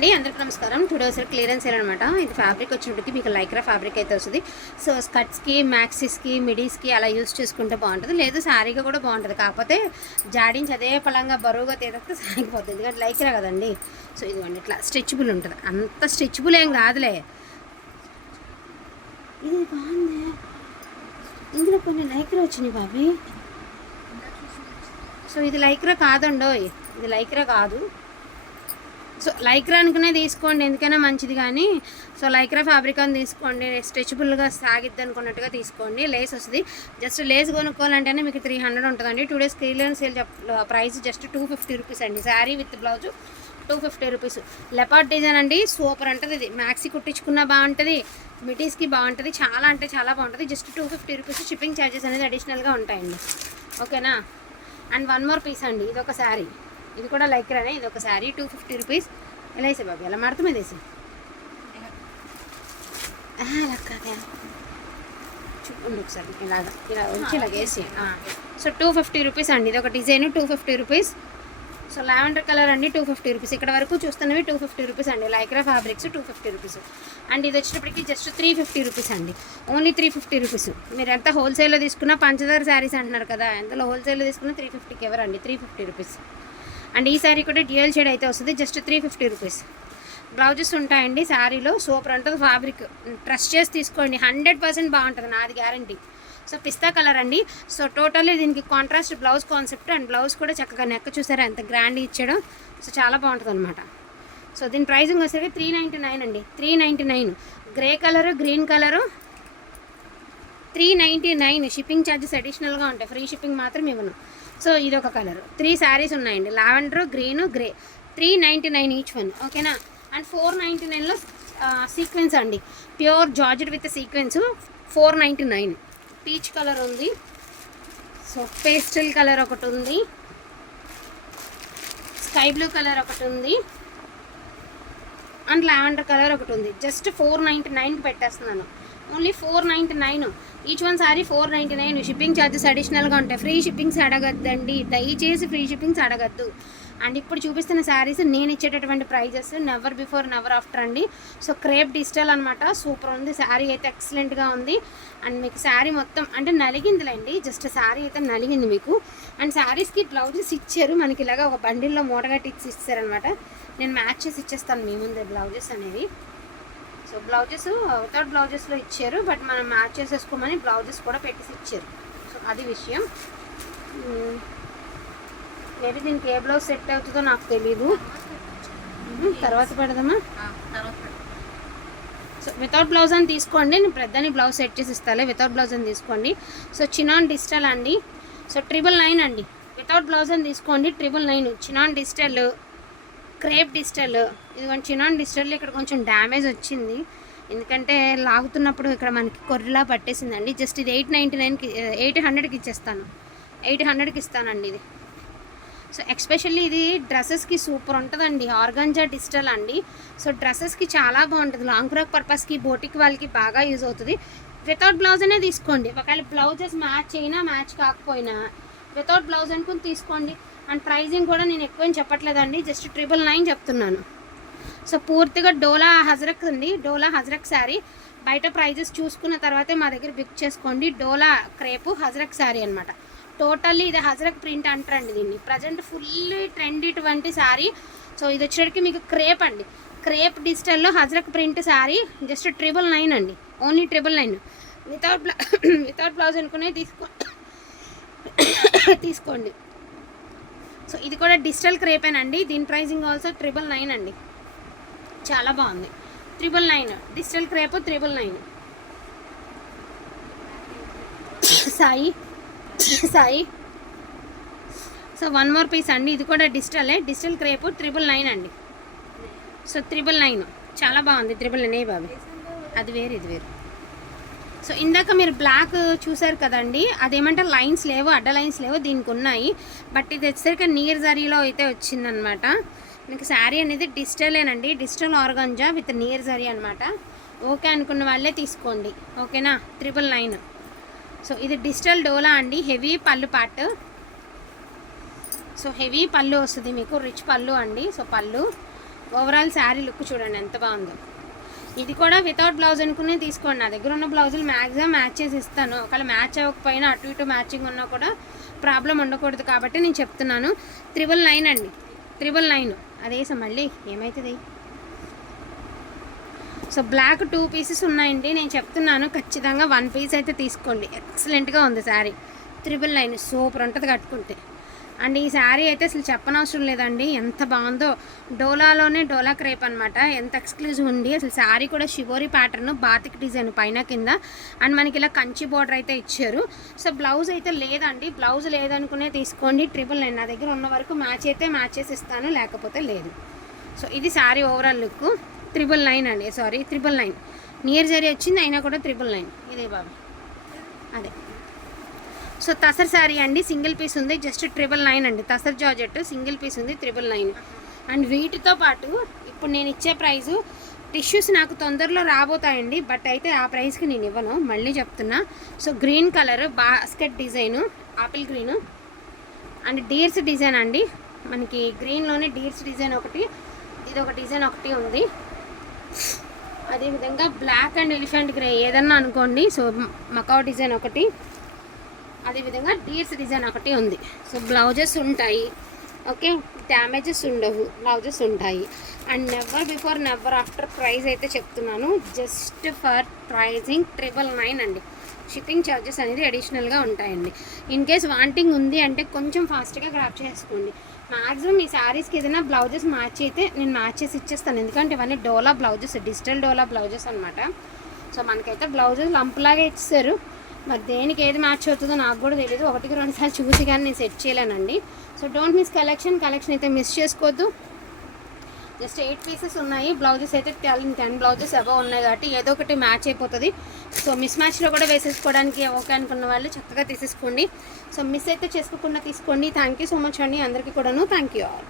అండి అందరికీ నమస్కారం. టుడే వచ్చి క్లియరెన్స్ అనమాట ఇది ఫ్యాబ్రిక్ వచ్చినట్టుకి మీకు లైక్రా ఫ్యాబ్రిక్ అయితే వస్తుంది. సో స్కర్ట్స్కి మ్యాక్సిస్కి మిడీస్కి అలా యూస్ చేసుకుంటే బాగుంటుంది. లేదు శారీగా కూడా బాగుంటుంది. కాకపోతే జాడించి అదే పలంగా బరువుగా తీరేస్తే సాగిపోతుంది ఎందుకంటే లైక్రా కదండి. సో ఇదిగోండి ఇట్లా స్ట్రెచబుల్ ఉంటుంది. అంత స్ట్రెచబుల్ ఏం కాదులే. ఇది బాగుంది. ఇందులో కొన్ని లైక్రా వచ్చినాయి బాబీ. సో ఇది లైక్రా కాదండోయ్. ఇది లైక్రా కాదు. సో లైక్రా అనుకునే తీసుకోండి ఎందుకైనా మంచిది కానీ. సో లైక్రా ఫ్యాబ్రిక్ అని తీసుకోండి స్ట్రెచబుల్గా సాగిద్ది అనుకున్నట్టుగా తీసుకోండి లేస్ వస్తుంది. జస్ట్ లేస్ కొనుక్కోవాలంటేనే మీకు త్రీ హండ్రెడ్ ఉంటుందండి. Two days clearance sale price just two fifty rupees అండి. Sari with blouse two fifty rupees. Leopard design అండి సూపర్ ఉంటుంది ఇది. మ్యాక్సీ కుట్టించుకున్నా బాగుంటుంది మిటీస్కి బాగుంటుంది చాలా అంటే చాలా బాగుంటుంది. Just two fifty rupees shipping charges అనేది అడిషనల్గా ఉంటాయండి. ఓకేనా? అండ్ వన్ మోర్ పీస్ అండి ఇది ఒక శారీ. ఇది కూడా లైక్రానే ఇది ఒక శారీ టూ ఫిఫ్టీ రూపీస్ ఎలా వేసే బాబు ఎలా మారుతా మీద వేసి చూడండి ఒకసారి ఇలాగా ఇలా ఉంచి ఇలా వేసి సో టూ ఫిఫ్టీ రూపీస్ అండి ఇది ఒక design two fifty rupees so lavender colour అండి టూ ఫిఫ్టీ రూపీస్ ఇక్కడ వరకు చూస్తున్నవి టూ ఫిఫ్టీ రూపీస్ అండి. Lycra fabrics two fifty rupees and ఇది వచ్చేటప్పటికి జస్ట్ త్రీ ఫిఫ్టీ రూపీస్ అండి. ఓన్లీ త్రీ ఫిఫ్టీ రూపీస్ మీరు ఎంత హోల్సేల్లో తీసుకున్నా పంచదార శారీస్ అంటున్నారు కదా ఎంతలో హోల్సేల్లో తీసుకున్నా త్రీ ఫిఫ్టీకి ఎవరండి త్రీ ఫిఫ్టీ రూపీస్ అండ్ ఈ శారీ కూడా డ్యూయల్ షేడ్ అయితే వస్తుంది. Just three fifty rupees. Blouses ఉంటాయండి శారీలో సూపర్ ఉంటుంది. ఫ్యాబ్రిక్ ట్రస్ట్ చేసి తీసుకోండి. హండ్రెడ్ పర్సెంట్ బాగుంటుంది. నాది గ్యారంటీ. సో పిస్తా కలర్ అండి. సో టోటల్లీ దీనికి contrast blouse concept and blouse కూడా చక్కగా నెక్ చూసారా? ఎంత గ్రాండ్ ఇచ్చాడో. సో చాలా బాగుంటుంది అనమాట సో దీని ప్రైజింగ్ వచ్చేసరికి త్రీ నైంటీ నైన్ అండి. Three ninety nine. Grey colour green colour. Three ninety nine. Shipping charges అడిషనల్గా ఉంటాయి. ఫ్రీ షిప్పింగ్ మాత్రం ఇవ్వను. సో ఇది ఒక కలర్. త్రీ శారీస్ ఉన్నాయండి. Lavender green grey. Three ninety nine each one ఓకేనా? అండ్ ఫోర్ నైంటీ నైన్లో సీక్వెన్స్ అండి. Pure georgette with sequence four ninety nine. Peach colour ఉంది. సో పేస్టల్ కలర్ ఒకటి ఉంది. స్కై బ్లూ కలర్ ఒకటి ఉంది. అండ్ లావెండర్ కలర్ ఒకటి ఉంది. జస్ట్ ఫోర్ నైంటీ నైన్కి పెట్టేస్తున్నాను. Only four ninety nine. Each one sorry four ninety nine. Shipping charges అడిషనల్గా ఉంటాయి. ఫ్రీ షిప్పింగ్స్ అడగద్దండి. దయచేసి ఫ్రీ షిప్పింగ్స్ అడగద్దు. అండ్ ఇప్పుడు చూపిస్తున్న శారీస్ నేను ఇచ్చేటటువంటి prices never before never after అండి. సో క్రేప్ డిజిటల్ అనమాట సూపర్ ఉంది. శారీ అయితే ఎక్సలెంట్గా ఉంది. అండ్ మీకు శారీ మొత్తం అంటే నలిగిందిలేండి. జస్ట్ శారీ అయితే నలిగింది మీకు. అండ్ శారీస్కి బ్లౌజెస్ ఇచ్చారు. మనకి ఇలాగ ఒక బండిల్లో మూటగట్టి ఇచ్చి ఇచ్చారనమాట నేను మ్యాచ్ చేసి ఇచ్చేస్తాను మీ ముందే బ్లౌజెస్ అనేవి. సో బ్లౌజెస్ వితౌట్ బ్లౌజెస్లో ఇచ్చారు బట్ మనం మ్యాచ్ చేసేసుకోమని బ్లౌజెస్ కూడా పెట్టేసి ఇచ్చారు. సో అది విషయం. మేబీ దీనికి ఏ బ్లౌజ్ సెట్ అవుతుందో నాకు తెలీదు. మ్మ్, తర్వాత పెడదామా? సో వితౌట్ బ్లౌజ్ అని తీసుకోండి. నేను పెద్దని బ్లౌజ్ సెట్ చేసి ఇస్తాలే. వితౌట్ బ్లౌజ్ అని తీసుకోండి. సో చినాన్ డిజిటల్ అండి. సో ట్రిపుల్ నైన్ అండి. వితౌట్ బ్లౌజ్ అని తీసుకోండి. Triple nine chinon digital crepe digital. ఇదిగోండి చినాన్ డిజిటల్ ఇక్కడ కొంచెం డ్యామేజ్ వచ్చింది. ఎందుకంటే లాగుతున్నప్పుడు ఇక్కడ మనకి కొర్రలా పట్టేసిందండి. జస్ట్ ఇది ఎయిట్ నైంటీ నైన్కి ఎయిట్ హండ్రెడ్కి ఇచ్చేస్తాను. ఎయిట్ హండ్రెడ్కి ఇస్తానండి ఇది. సో ఎక్స్పెషల్లీ ఇది డ్రెస్సెస్కి సూపర్ ఉంటుందండి. ఆర్గంజా డిజిటల్ అండి. సో డ్రెస్సెస్కి చాలా బాగుంటుంది. లాంగ్ ఫ్రాక్ పర్పస్కి బోటిక్ వాళ్ళకి బాగా యూజ్ అవుతుంది. వితౌట్ బ్లౌజ్ అనే తీసుకోండి. ఒకవేళ బ్లౌజెస్ మ్యాచ్ అయినా మ్యాచ్ కాకపోయినా వితౌట్ బ్లౌజ్ అనుకుని తీసుకోండి. అండ్ ప్రైజింగ్ కూడా నేను ఎక్కువ ఏం చెప్పట్లేదండి జస్ట్ ట్రిపుల్ నైన్ చెప్తున్నాను. సో పూర్తిగా డోలా హజరక్ ఉంది డోలా హజరక్ శారీ. బయట ప్రైజెస్ చూసుకున్న తర్వాతే మా దగ్గర బుక్ చేసుకోండి డోలా క్రేపు హజరక్ శారీ అనమాట టోటల్లీ ఇది హజరక్ ప్రింట్ అంటారండి దీన్ని. ప్రజెంట్ ఫుల్ ట్రెండ్ ఇటువంటి శారీ. సో ఇది వచ్చేటికి మీకు క్రేప్ అండి. క్రేప్ డిజిటల్లో హజరక్ print sari just triple nine అండి. Only triple nine. Without బ్లౌ without blouse అనుకునే తీసుకో తీసుకోండి. సో ఇది కూడా డిజిటల్ క్రేపేనండి దీని ప్రైజింగ్ ఆల్సో ట్రిపుల్ నైన్ అండి. చాలా బాగుంది. Triple nine digital crepe triple nine. Sai Sai. So one more piece అండి. ఇది కూడా డిజిటలే. డిజిటల్ క్రేపు త్రిబుల్ నైన్ అండి. So triple nine. చాలా బాగుంది. త్రిబుల్ నైన్ ఏ బాబు. అది వేరు ఇది వేరు. సో ఇందాక మీరు బ్లాక్ చూసారు కదండి అదేమంటే లైన్స్ లేవు అడ్డ లైన్స్ లేవు దీనికి ఉన్నాయి బట్ ఇది వచ్చేసరికి నీర్ జరీలో అయితే వచ్చిందనమాట మీకు శారీ అనేది డిజిటలేనండి డిజిటల్ ఆర్గాన్జా విత్ నీర్ జరీ అనమాట ఓకే అనుకున్న వాళ్ళే తీసుకోండి. ఓకేనా? త్రిపుల్ నైన్ సో ఇది డిజిటల్ డోలా అండి హెవీ పళ్ళు పాట్ సో హెవీ పళ్ళు వస్తుంది మీకు రిచ్ పళ్ళు అండి. సో పళ్ళు. ఓవరాల్ శారీ లుక్ చూడండి ఎంత బాగుందో. ఇది కూడా వితౌట్ బ్లౌజ్ అనుకునే తీసుకోండి. నా దగ్గర ఉన్న బ్లౌజులు మ్యాక్సిమం మ్యాచ్ చేసి ఇస్తాను. ఒకవేళ మ్యాచ్ అవ్వకపోయినా అటు ఇటు మ్యాచింగ్ ఉన్నా కూడా ప్రాబ్లం ఉండకూడదు కాబట్టి నేను చెప్తున్నాను. త్రిబుల్ నైన్ అండి. త్రిబుల్ నైన్ అదేసా మళ్ళీ ఏమవుతుంది సో బ్లాక్ టూ పీసెస్ ఉన్నాయండి. నేను చెప్తున్నాను ఖచ్చితంగా వన్ పీస్ అయితే తీసుకోండి. ఎక్సలెంట్గా ఉంది శారీ త్రిబుల్ నైన్ సూపర్ ఉంటుంది కట్టుకుంటే. అండ్ ఈ శారీ అయితే అసలు చెప్పనవసరం లేదండి. ఎంత బాగుందో. డోలాలోనే డోలా క్రేప్ అనమాట ఎంత ఎక్స్క్లూజివ్ ఉంది. అసలు శారీ కూడా షివోరి ప్యాటర్న్ బాతిక్ డిజైన్ పైన కింద. అండ్ మనకి ఇలా కంచి బార్డర్ అయితే ఇచ్చారు. సో బ్లౌజ్ అయితే లేదండి. బ్లౌజ్ లేదనుకునే తీసుకోండి. ట్రిపుల్ నైన్ నా దగ్గర ఉన్న వరకు మ్యాచ్ అయితే మ్యాచ్ చేసి ఇస్తాను. లేకపోతే లేదు. సో ఇది sari overall look triple nine అండి. Sorry triple nine near zari వచ్చింది అయినా కూడా త్రిబుల్ నైన్ ఇదే బాబు. అదే. సో తసర్ శారీ అండి సింగిల్ పీస్ ఉంది జస్ట్ ట్రిపుల్ నైన్ అండి. తసర్ జార్జెట్ సింగిల్ పీస్ ఉంది ట్రిపుల్ నైన్ అండ్ వీటితో పాటు ఇప్పుడు నేను ఇచ్చే ప్రైజు టిష్యూస్ నాకు తొందరలో రాబోతాయండి బట్ అయితే ఆ ప్రైస్కి నేను ఇవ్వను మళ్ళీ చెప్తున్నా. So green colour basket design apple green. And deers design అండి మనకి గ్రీన్లోనే డీర్స్ డిజైన్ ఒకటి ఇది ఒక డిజైన్ ఒకటి ఉంది. అదేవిధంగా బ్లాక్ అండ్ ఎలిఫెంట్ గ్రే ఏదన్నా అనుకోండి సో మకావ్ డిజైన్ ఒకటి. అదేవిధంగా డీర్స్ డిజైన్ ఒకటి ఉంది. సో బ్లౌజెస్ ఉంటాయి. ఓకే? డ్యామేజెస్ ఉండవు. బ్లౌజెస్ ఉంటాయి. And never before never after price అయితే చెప్తున్నాను. Just for pricing triple nine అండి. షిప్పింగ్ ఛార్జెస్ అనేది అడిషనల్గా ఉంటాయండి. ఇన్ కేస్ వాంటింగ్ ఉంది అంటే కొంచెం ఫాస్ట్గా గ్రాప్ చేసుకోండి. మ్యాక్సిమం ఈ శారీస్కి ఏదైనా బ్లౌజెస్ మ్యాచ్ అయితే నేను మ్యాచ్ చేసి ఇచ్చేస్తాను. ఎందుకంటే ఇవన్నీ డోలా బ్లౌజెస్ డిజిటల్ డోలా బ్లౌజెస్ అనమాట సో మనకైతే బ్లౌజెస్ లంపులాగా ఇచ్చారు మరి దేనికి ఏది మ్యాచ్ అవుతుందో నాకు కూడా తెలియదు ఒకటికి రెండు సార్లు చూసి కానీ నేను set చేయలేనండి. So don't miss collection. Collection అయితే మిస్ చేసుకోవద్దు. జస్ట్ ఎయిట్ పీసెస్ ఉన్నాయి. బ్లౌజెస్ అయితే టెన్ టెన్ బ్లౌజెస్ ఎవో ఉన్నాయి కాబట్టి ఏదో ఒకటి మ్యాచ్ అయిపోతుంది. సో మిస్ మ్యాచ్లో కూడా వేసేసుకోవడానికి ఓకే అనుకున్న వాళ్ళు చక్కగా తీసేసుకోండి. సో మిస్ అయితే చేసుకోకుండా తీసుకోండి. థ్యాంక్ యూ సో మచ్ అండి. అందరికీ కూడాను. Thank you all